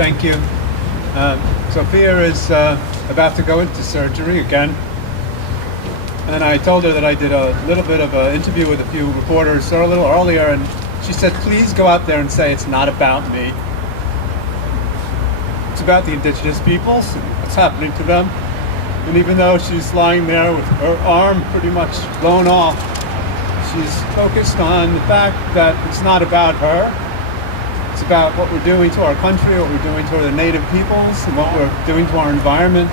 Thank you. Sophia is about to go into surgery again. And I told her that I did a little bit of an interview with a few reporters a little earlier, and she said, please go out there and say it's not about me. It's about the indigenous peoples and what's happening to them. And even though she's lying there with her arm pretty much blown off, she's focused on the fact that it's not about her. It's about what we're doing to our country, what we're doing to the native peoples, and what we're doing to our environment.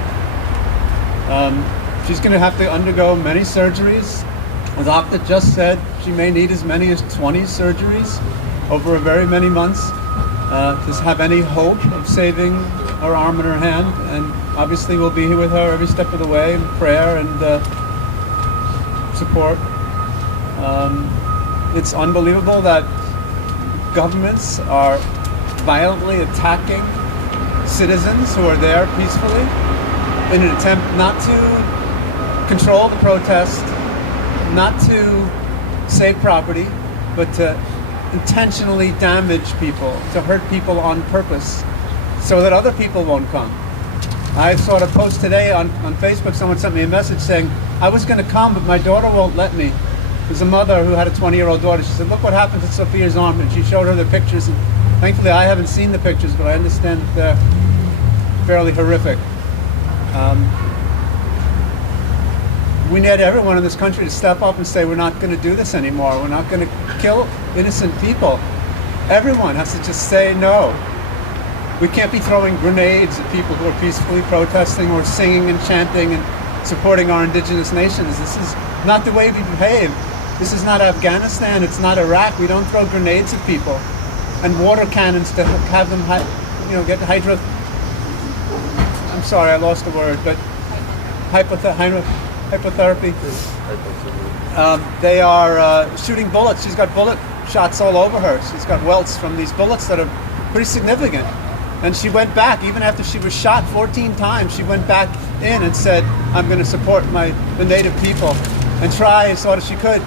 She's going to have to undergo many surgeries. The doctor just said she may need as many as 20 surgeries over a very many months to have any hope of saving her arm and her hand. And obviously we'll be here with her every step of the way in prayer and support. It's unbelievable that governments are violently attacking citizens who are there peacefully in an attempt not to control the protest, not to save property, but to intentionally damage people, to hurt people on purpose so that other people won't come. I saw a post today on Facebook. Someone sent me a message saying, I was going to come, but my daughter won't let me. There's a mother who had a 20-year-old daughter. She said, look what happened to Sophia's arm. And she showed her the pictures. And thankfully, I haven't seen the pictures, but I understand that they're fairly horrific. We need everyone in this country to step up and say, we're not going to do this anymore. We're not going to kill innocent people. Everyone has to just say no. We can't be throwing grenades at people who are peacefully protesting or singing and chanting and supporting our indigenous nations. This is not the way we behave. This is not Afghanistan. It's not Iraq. We don't throw grenades at people and water cannons to have them, get hydro. I'm sorry, I lost the word, but hypotherapy. They are shooting bullets. She's got bullet shots all over her. She's got welts from these bullets that are pretty significant. And she went back, even after she was shot 14 times, she went back in and said, I'm going to support the native people and try as hard as she could.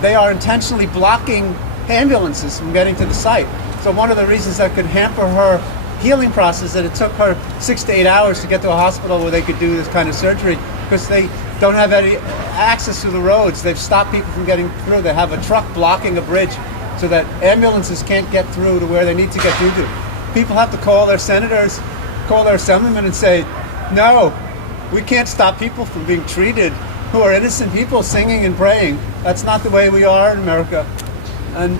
They are intentionally blocking ambulances from getting to the site. So one of the reasons that could hamper her healing process, that it took her 6 to 8 hours to get to a hospital where they could do this kind of surgery, because they don't have any access to the roads. They've stopped people from getting through. They have a truck blocking a bridge so that ambulances can't get through to where they need to get through to. People have to call their senators, call their assemblymen and say, no, we can't stop people from being treated who are innocent people singing and praying. That's not the way we are in America. And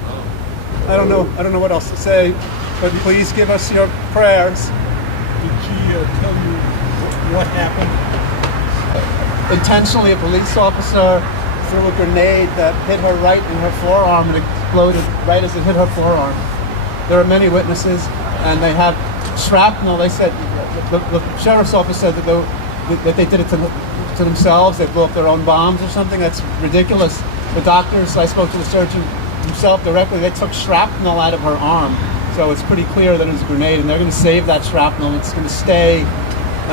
I don't know what else to say, but please give us your prayers. Did she tell you what happened? Intentionally, a police officer threw a grenade that hit her right in her forearm and exploded right as it hit her forearm. There are many witnesses, and they have shrapnel. They said, the sheriff's office said that they did it to themselves. They blew up their own bombs or something. That's ridiculous. The doctors, I spoke to the surgeon himself directly, they took shrapnel out of her arm. So it's pretty clear that it was a grenade, and they're going to save that shrapnel. It's going to stay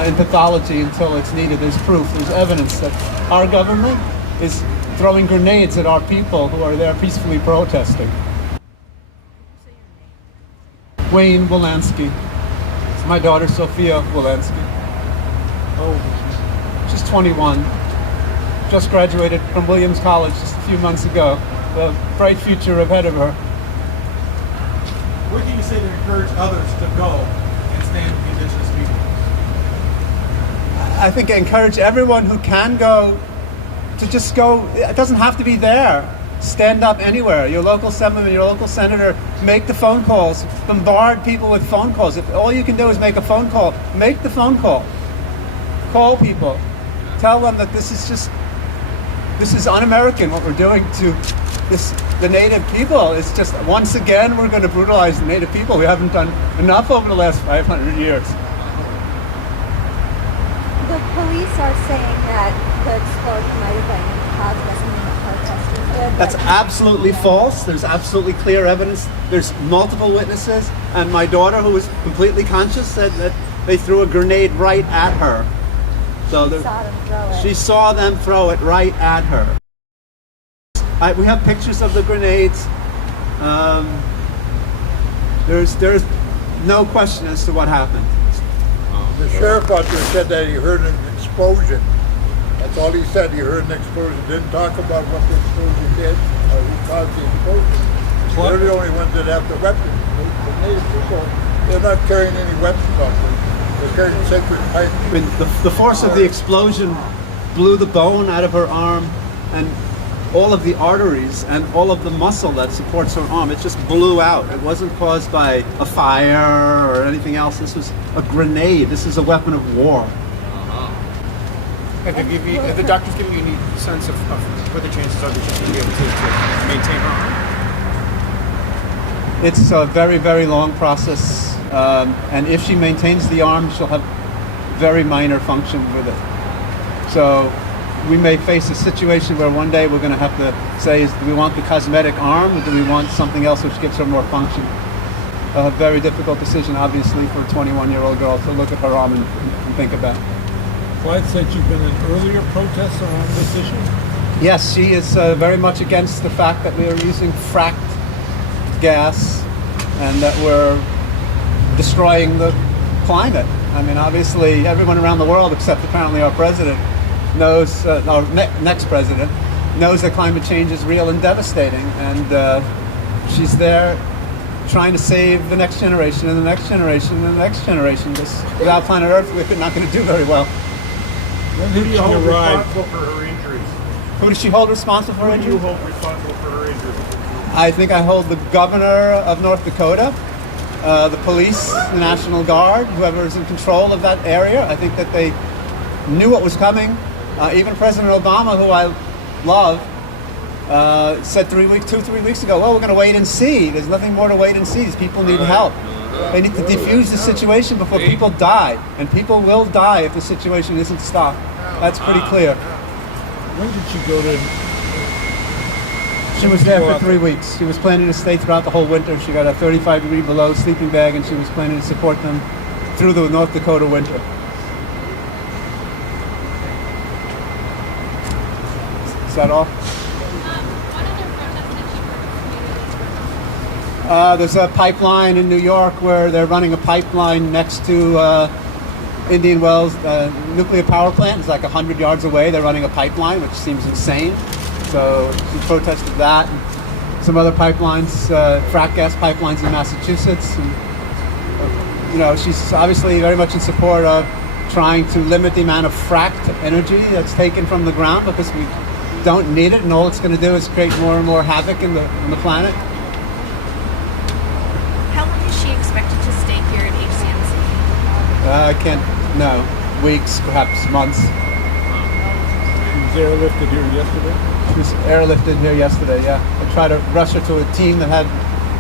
in pathology until it's needed. There's proof, there's evidence that our government is throwing grenades at our people who are there peacefully protesting. Wilanski. It's my daughter, Sophia Wilanski. Oh, she's 21. Just graduated from Williams College just a few months ago. A bright future ahead of her. what do you say to encourage others to go and stand with the indigenous people? I think I encourage everyone who can go to just go. It doesn't have to be there. Stand up anywhere. Your local assemblyman, your local senator, make the phone calls. Bombard people with phone calls. If all you can do is make a phone call, make the phone call. Call people. Tell them that this is un-American what we're doing to the native people. It's just, once again, we're going to brutalize the native people. We haven't done enough over the last 500 years. The police are saying that the explosion might have been caused by something the protesters did. That's absolutely false. There's absolutely clear evidence. There's multiple witnesses. And my daughter, who was completely conscious, said that they threw a grenade right at her. So she saw them throw it right at her. We have pictures of the grenades. There's no question as to what happened. The sheriff out there said that he heard an explosion. That's all he said. He heard an explosion. Didn't talk about what the explosion did or who caused the explosion. They're the only ones that have the weapons. The native people, they're not carrying any weapons on them. They're carrying sacred pipes. I mean, the force of the explosion blew the bone out of her arm, and all of the arteries and all of the muscle that supports her arm, it just blew out. It wasn't caused by a fire or anything else. This was a grenade. This is a weapon of war. Have the doctors given you any sense of what the chances are that she's going to be able to maintain her arm? It's a very, very long process, and if she maintains the arm, she'll have very minor function with it. So we may face a situation where one day we're going to have to say, do we want the cosmetic arm or do we want something else which gives her more function? A very difficult decision, obviously, for a 21-year-old girl to look at her arm and think about. Clyde said you've been in earlier protests on this issue. Yes, she is very much against the fact that we are using fracked gas and that we're destroying the climate. I mean, obviously, everyone around the world, except apparently our president, knows, our next president, knows that climate change is real and devastating. And she's there trying to save the next generation and the next generation and the next generation. Just without planet Earth, we're not going to do very well. When Who did do you she hold arrive? responsible for her injuries? Who does she hold responsible for Who do you injury? hold responsible for her injuries? I think I hold the governor of North Dakota, the police, the National Guard, whoever is in control of that area. I think that they knew what was coming. Even President Obama, who I love, said 3 weeks ago, well, we're going to wait and see. There's nothing more to wait and see. These people need help. They need to defuse the situation before people die. And people will die if the situation isn't stopped. That's pretty clear. When did she go to? She was there for 3 weeks. She was planning to stay throughout the whole winter. She got a 35-degree below sleeping bag, and she was planning to support them through the North Dakota winter. Is that all? There's a pipeline in New York where they're running a pipeline next to Indian Wells nuclear power plant. It's like 100 yards away. They're running a pipeline, which seems insane. So she protested that. And some other pipelines, frack gas pipelines in Massachusetts. And, you know, she's obviously very much in support of trying to limit the amount of fracked energy that's taken from the ground because we don't need it, and all it's going to do is create more and more havoc in the planet. How long is she expected to stay here at HCMC? I can't, no, weeks, perhaps months. She was airlifted here yesterday. She was airlifted here yesterday, yeah. I tried to rush her to a team that had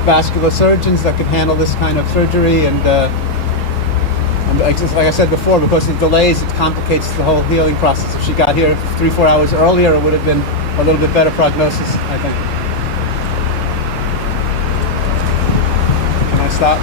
vascular surgeons that could handle this kind of surgery, and like I said before, because of delays, it complicates the whole healing process. If she got here 3-4 hours earlier, it would have been a little bit better prognosis, I think. Can I stop?